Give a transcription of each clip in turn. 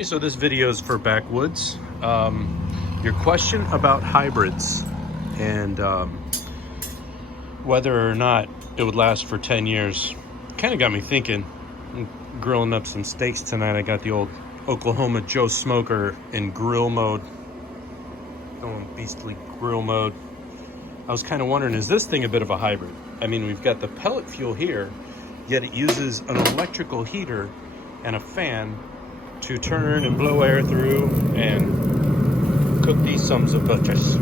Hey, so this video is for Backwoods. Your question about hybrids and whether or not it would last for 10 years kind of got me thinking. I'm grilling up some steaks tonight. I got the old Oklahoma Joe smoker in grill mode, going beastly grill mode. I was kind of wondering, is this thing a bit of a hybrid? I mean, we've got the pellet fuel here, yet it uses an electrical heater and a fan to turn and blow air through and cook these sons of bitches.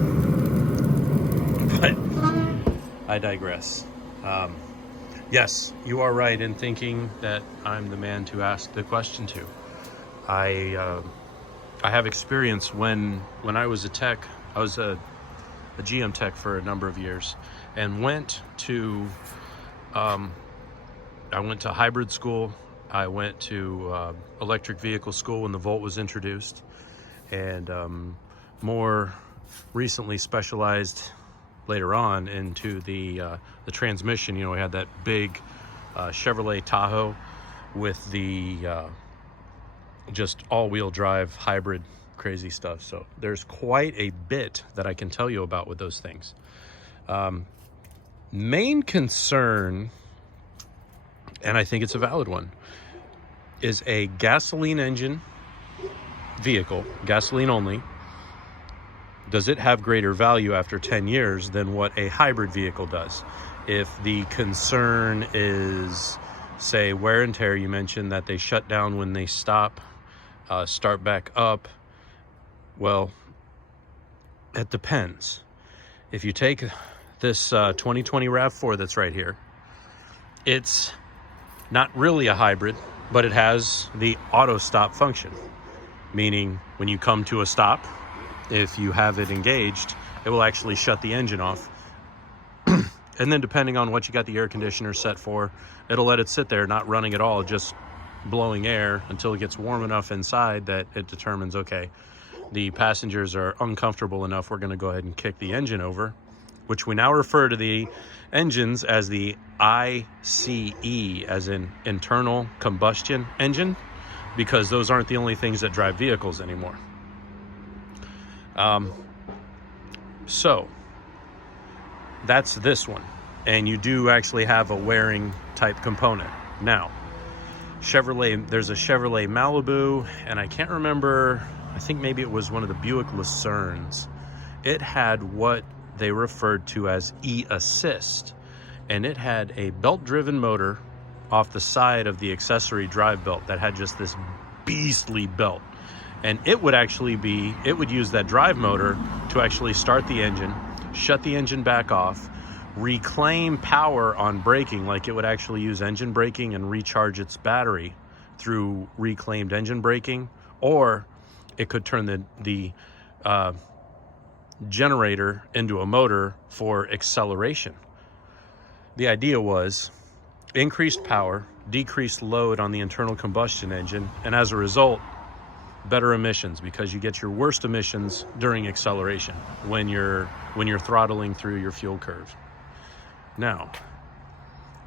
But I digress. Yes, you are right in thinking that I'm the man to ask the question to. I have experience when I was a tech. I was a GM tech for a number of years, and went to hybrid school. I went to electric vehicle school when the Volt was introduced, and more recently specialized later on into the transmission. You know, we had that big Chevrolet Tahoe with the just all-wheel drive hybrid crazy stuff. So there's quite a bit that I can tell you about with those things. Main concern, and I think it's a valid one, is a gasoline engine vehicle, gasoline only. Does it have greater value after 10 years than what a hybrid vehicle does? If the concern is, say, wear and tear, you mentioned that they shut down when they stop, start back up. Well, it depends. If you take this 2020 RAV4 that's right here, it's not really a hybrid, but it has the auto stop function, meaning when you come to a stop, if you have it engaged, it will actually shut the engine off. And then depending on what you got the air conditioner set for, it'll let it sit there, not running at all, just blowing air until it gets warm enough inside that it determines, okay, the passengers are uncomfortable enough, we're going to go ahead and kick the engine over, which we now refer to the engines as the ICE, as in internal combustion engine, because those aren't the only things that drive vehicles anymore. So that's this one, and you do actually have a wearing type component. Now, Chevrolet, there's a Chevrolet Malibu, and I can't remember, I think maybe it was one of the Buick Lucernes. It had what they referred to as e-assist, and it had a belt-driven motor off the side of the accessory drive belt that had just this beastly belt, and it would use that drive motor to actually start the engine, shut the engine back off, reclaim power on braking, like it would actually use engine braking and recharge its battery through reclaimed engine braking, or it could turn the generator into a motor for acceleration. The idea was increased power, decreased load on the internal combustion engine, and as a result, better emissions, because you get your worst emissions during acceleration when you're throttling through your fuel curve. Now,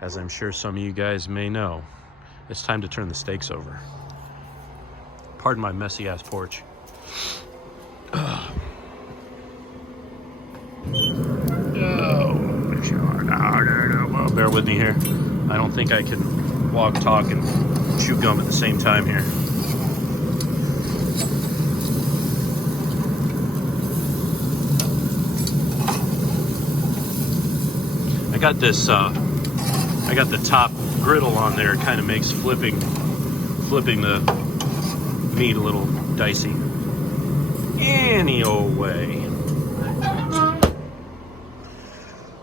as I'm sure some of you guys may know, it's time to turn the steaks over. Pardon my messy ass porch. Bear with me here. I don't think I can walk, talk, and chew gum at the same time here. I got the top griddle on there. It kind of makes flipping the meat a little dicey. Any old way.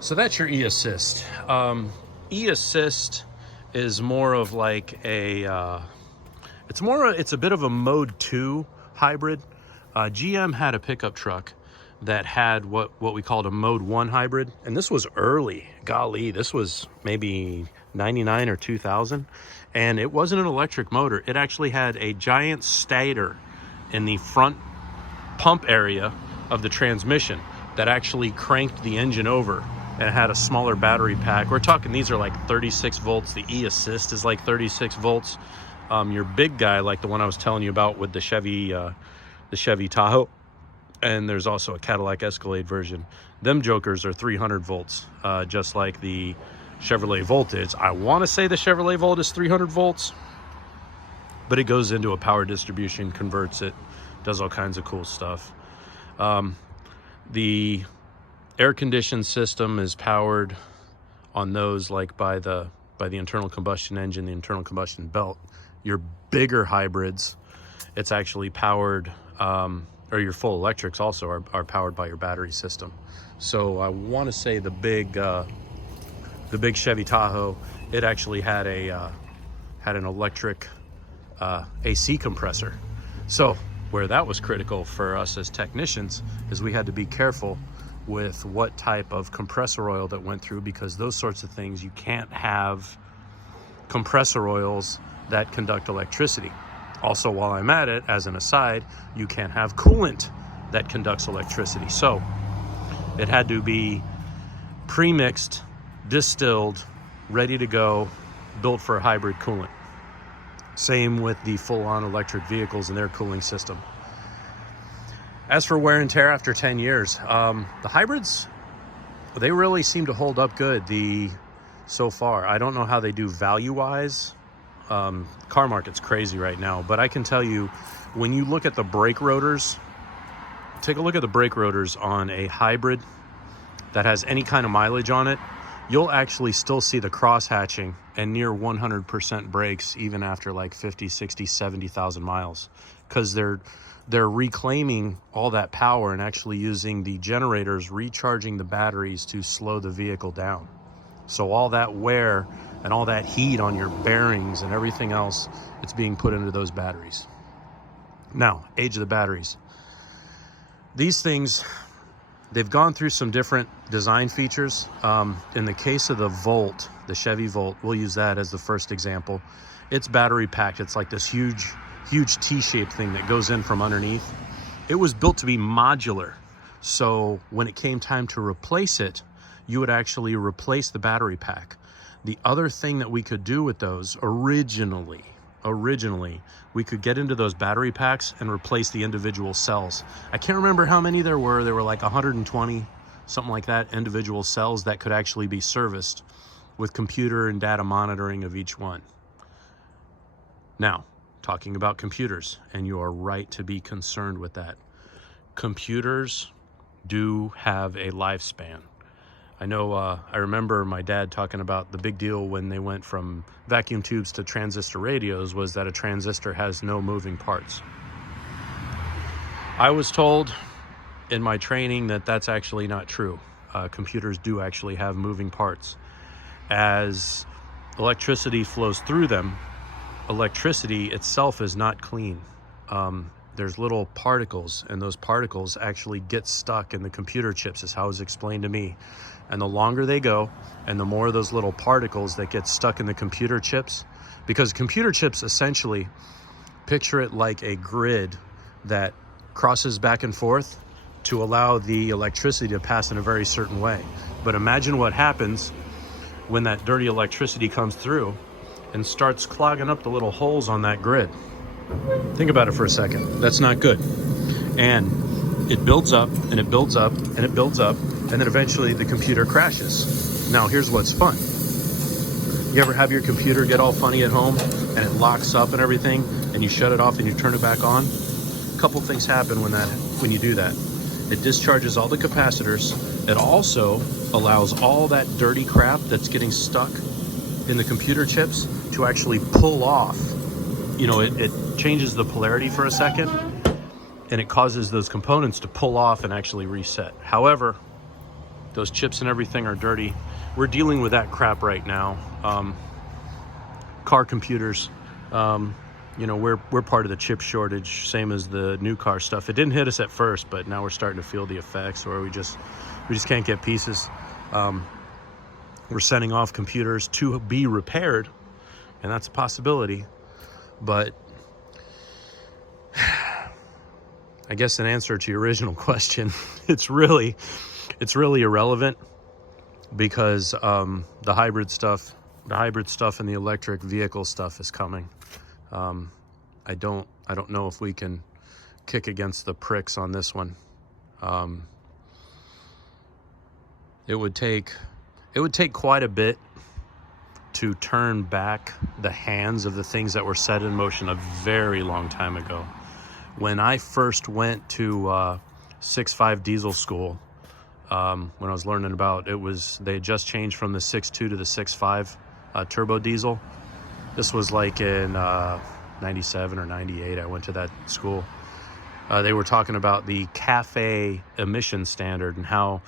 So that's your e-assist. E-assist is more of like it's a bit of a mode 2 hybrid. GM had a pickup truck that had what we called a mode 1 hybrid, and this was early. Golly, this was maybe 99 or 2000, and it wasn't an electric motor. It actually had a giant stator in the front pump area of the transmission that actually cranked the engine over, and it had a smaller battery pack. We're talking, these are like 36 volts. The e-assist is like 36 volts. Your big guy, like the one I was telling you about with the Chevy Tahoe, and there's also a Cadillac Escalade version. Them jokers are 300 volts, just like the Chevrolet Volt is. I want to say the Chevrolet Volt is 300 volts, but it goes into a power distribution, converts it, does all kinds of cool stuff. The air conditioning system is powered on those like by the internal combustion engine, the internal combustion belt. Your bigger hybrids, it's actually powered, or your full electrics also are powered by your battery system. So I want to say the big Chevy Tahoe, it actually had an electric AC compressor. So where that was critical for us as technicians is we had to be careful with what type of compressor oil that went through, because those sorts of things, you can't have compressor oils that conduct electricity. Also, while I'm at it, as an aside, you can't have coolant that conducts electricity. So it had to be pre-mixed, distilled, ready to go, built for a hybrid coolant. Same with the full-on electric vehicles and their cooling system. As for wear and tear after 10 years, the hybrids, they really seem to hold up good so far. I don't know how they do value-wise. Car market's crazy right now, but I can tell you, when you look at the brake rotors, take a look at the brake rotors on a hybrid that has any kind of mileage on it, you'll actually still see the cross-hatching and near 100% brakes even after like 50, 60, 70,000 miles, because they're reclaiming all that power and actually using the generators, recharging the batteries to slow the vehicle down. So all that wear and all that heat on your bearings and everything else, it's being put into those batteries. Now, age of the batteries. These things, they've gone through some different design features. In the case of the Volt, the Chevy Volt, we'll use that as the first example. It's battery packed. It's like this huge T-shaped thing that goes in from underneath. It was built to be modular. So when it came time to replace it, you would actually replace the battery pack. The other thing that we could do with those originally, we could get into those battery packs and replace the individual cells. I can't remember how many there were. There were like 120, something like that, individual cells that could actually be serviced with computer and data monitoring of each one. Now, talking about computers, and you are right to be concerned with that. Computers do have a lifespan. I know, I remember my dad talking about the big deal when they went from vacuum tubes to transistor radios was that a transistor has no moving parts. I was told in my training that that's actually not true. Computers do actually have moving parts. As electricity flows through them, electricity itself is not clean. There's little particles, and those particles actually get stuck in the computer chips, is how it was explained to me. And the longer they go, and the more of those little particles that get stuck in the computer chips, because computer chips, essentially, picture it like a grid that crosses back and forth to allow the electricity to pass in a very certain way. But imagine what happens when that dirty electricity comes through and starts clogging up the little holes on that grid. Think about it for a second. That's not good. And it builds up, and it builds up, and it builds up, and then eventually the computer crashes. Now, here's what's fun. You ever have your computer get all funny at home, and it locks up and everything, and you shut it off and you turn it back on? A couple things happen when you do that. It discharges all the capacitors. It also allows all that dirty crap that's getting stuck in the computer chips to actually pull off. You know, it changes the polarity for a second, and it causes those components to pull off and actually reset. However, those chips and everything are dirty. We're dealing with that crap right now. Car computers, you know, we're part of the chip shortage, same as the new car stuff. It didn't hit us at first, but now we're starting to feel the effects, or we just can't get pieces. We're sending off computers to be repaired, and that's a possibility. But I guess in answer to your original question, it's really irrelevant, because the hybrid stuff and the electric vehicle stuff is coming. I don't know if we can kick against the pricks on this one. It would take quite a bit to turn back the hands of the things that were set in motion a very long time ago. When I first went to 6.5 diesel school, when I was learning about they had just changed from the 6.2 to the 6.5 turbo diesel. This was like in 97 or 98. I went to that school. They were talking about the CAFE emission standard and how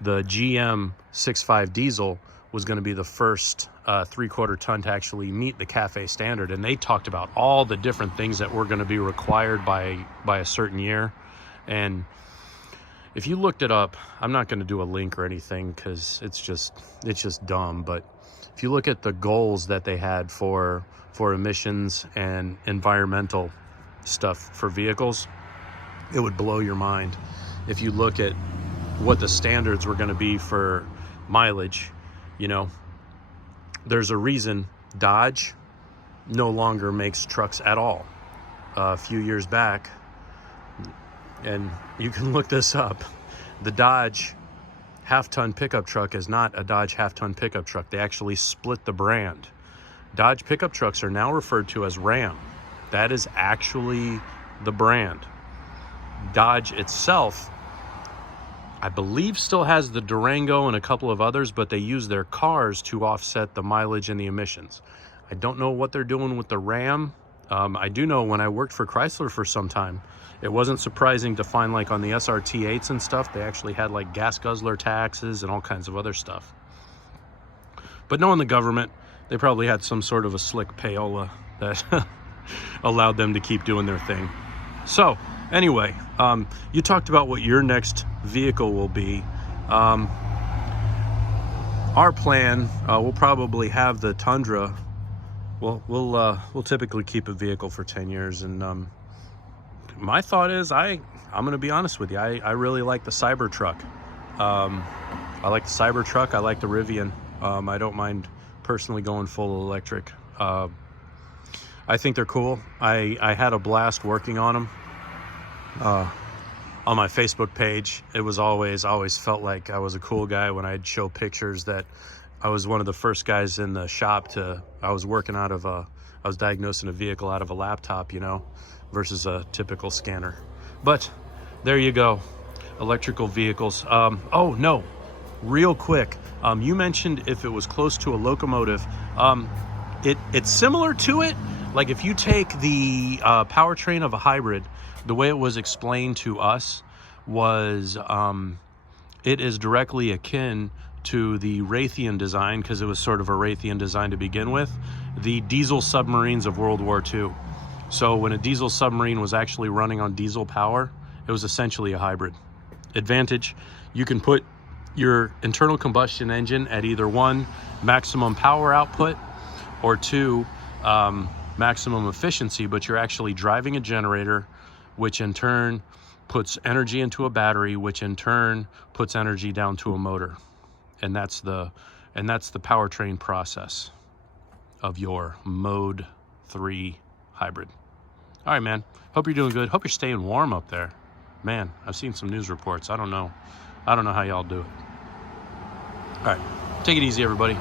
the GM 6.5 diesel was going to be the first 3/4 ton to actually meet the CAFE standard. And they talked about all the different things that were going to be required by a certain year. And if you looked it up, I'm not going to do a link or anything because it's just dumb. But if you look at the goals that they had for emissions and environmental stuff for vehicles, it would blow your mind. If you look at what the standards were going to be for mileage, there's a reason Dodge no longer makes trucks at all. A few years back, and you can look this up, the Dodge half-ton pickup truck is not a Dodge half-ton pickup truck. They actually split the brand. Dodge pickup trucks are now referred to as Ram. That is actually the brand. Dodge itself, I believe, still has the Durango and a couple of others, but they use their cars to offset the mileage and the emissions. I don't know what they're doing with the Ram. I do know when I worked for Chrysler for some time, it wasn't surprising to find, like on the SRT8s and stuff, they actually had like gas guzzler taxes and all kinds of other stuff. But knowing the government, they probably had some sort of a slick payola that allowed them to keep doing their thing. So anyway, you talked about what your next vehicle will be. Our plan, we'll probably have the Tundra. We'll typically keep a vehicle for 10 years, and my thought is, I'm going to be honest with you, I really like the Cybertruck. I like the Cybertruck. I like the Rivian. I don't mind personally going full electric. I think they're cool. I had a blast working on them. On my Facebook page, I always felt like I was a cool guy when I'd show pictures that I was one of the first guys in the shop I was working I was diagnosing a vehicle out of a laptop, versus a typical scanner. But there you go, electrical vehicles. Oh no, real quick, you mentioned if it was close to a locomotive. It's similar to it. Like if you take the powertrain of a hybrid, the way it was explained to us was it is directly akin to the Raytheon design, because it was sort of a Raytheon design to begin with, the diesel submarines of World War II. So when a diesel submarine was actually running on diesel power, it was essentially a hybrid. Advantage, you can put your internal combustion engine at either 1, maximum power output, or 2, maximum efficiency, but you're actually driving a generator, which in turn puts energy into a battery, which in turn puts energy down to a motor. And that's the powertrain process of your Mode 3 hybrid. All right, man. Hope you're doing good. Hope you're staying warm up there. Man, I've seen some news reports. I don't know how y'all do it. All right. Take it easy, everybody.